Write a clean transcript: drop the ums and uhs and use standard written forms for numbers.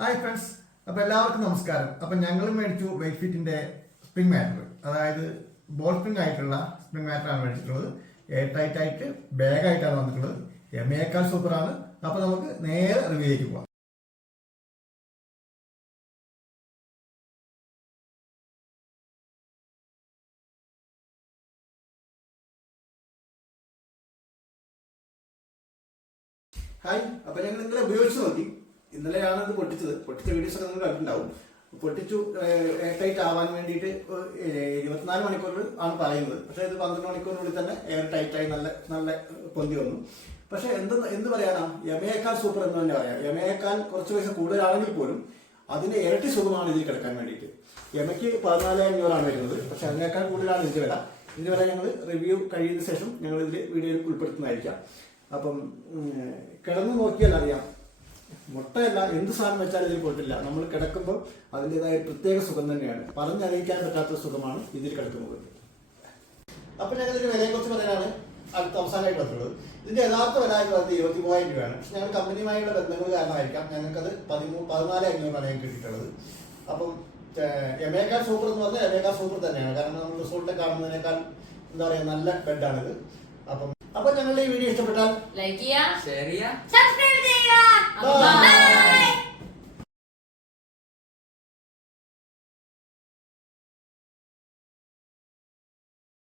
Hi friends, അപ്പോൾ എല്ലാവർക്കും നമസ്കാരം. അപ്പം ഞങ്ങൾ മേടിച്ചു വെയ്റ്റ്ഫിറ്റിൻ്റെ സ്പ്രിംഗ് മാറ്റർ, അതായത് ബോൾ സ്പ്രിംഗ് ആയിട്ടുള്ള സ്പ്രിംഗ് മാറ്ററാണ് മേടിച്ചിട്ടുള്ളത്. എയർ ടൈറ്റ് ആയിട്ട് ബാഗായിട്ടാണ് വന്നിട്ടുള്ളത്. എമയേക്കാൾ സൂപ്പറാണ്. അപ്പോൾ നമുക്ക് നേരെ റിവ്യൂയിലേക്ക് പോകാം. ഹായ്, അപ്പോൾ ഞങ്ങൾ ഇന്നലെ ഉപയോഗിച്ച് നോക്കി. ഇന്നലെയാണ് ഇത് പൊട്ടിച്ച വീഡിയോസ് ഒക്കെ നിങ്ങൾ കണ്ടിട്ടുണ്ടാവും. പൊട്ടിച്ചു എയർ ടൈറ്റ് ആവാൻ വേണ്ടിയിട്ട് 24 മണിക്കൂർ ആണ് പറയുന്നത്. പക്ഷേ ഇത് 12 മണിക്കൂറിനുള്ളിൽ തന്നെ എയർ ടൈറ്റായി നല്ല പൊന്തി വന്നു. പക്ഷേ എന്ത് പറയാനാ, എമയേക്കാൾ സൂപ്പർ എന്ന് തന്നെ പറയാം. എമയേക്കാൾ കുറച്ച് പൈസ കൂടുതലാണെങ്കിൽ പോലും അതിന്റെ ഇരട്ടി സുഖമാണ് ഇതിൽ കിടക്കാൻ വേണ്ടിയിട്ട്. എമയ്ക്ക് 14,500 വരുന്നത്, പക്ഷെ അതിനേക്കാൾ കൂടുതലാണ് ഇതിന്റെ വില. ഇതിന്റെ വില ഞങ്ങൾ റിവ്യൂ കഴിയുന്ന ശേഷം ഞങ്ങൾ ഇതിൽ വീഡിയോയിൽ ഉൾപ്പെടുത്തുന്നതായിരിക്കാം. അപ്പം കിടന്നു നോക്കിയാൽ അറിയാം, മുട്ടയല്ല എന്ത് സാധനം വെച്ചാലും ഇതിൽ പോയിട്ടില്ല. നമ്മൾ കിടക്കുമ്പോൾ അതിൻ്റെതായ പ്രത്യേക സുഖം തന്നെയാണ്. പറഞ്ഞറിയിക്കാൻ പറ്റാത്ത സുഖമാണ് ഇതിൽ കിടക്കുന്നത്. അപ്പൊ ഞങ്ങൾ ഇതിന്റെ വിലയെ കുറിച്ച് പറയാനാണ് അടുത്ത അവസാനമായിട്ട് വന്നിട്ടുള്ളത്. ഇതിന്റെ യഥാർത്ഥ വില എന്ന് പറയുന്നത് 23,000 രൂപയാണ്. പക്ഷെ ഞങ്ങൾ കമ്പനിയുമായുള്ള ബന്ധങ്ങൾ കാരണമായിരിക്കാം ഞങ്ങൾക്കത് 14,500 ഞങ്ങൾക്ക് കിട്ടിയിട്ടുള്ളത്. അപ്പം എമയേക്കാൾ സൂപ്പർ എന്ന് പറഞ്ഞാൽ എമയേക്കാൾ സൂപ്പർ തന്നെയാണ്. കാരണം നമ്മൾ റിസോർട്ടിൽ കാണുന്നതിനേക്കാൾ എന്താ പറയാ, നല്ല ബെഡാണിത്. അപ്പൊ ഞങ്ങളുടെ ഈ വീഡിയോ ഇഷ്ടപ്പെട്ടാൽ ലൈക്ക് ചെയ്യുക, ഷെയർ ചെയ്യുക, സബ്സ്ക്രൈബ് ചെയ്യുക.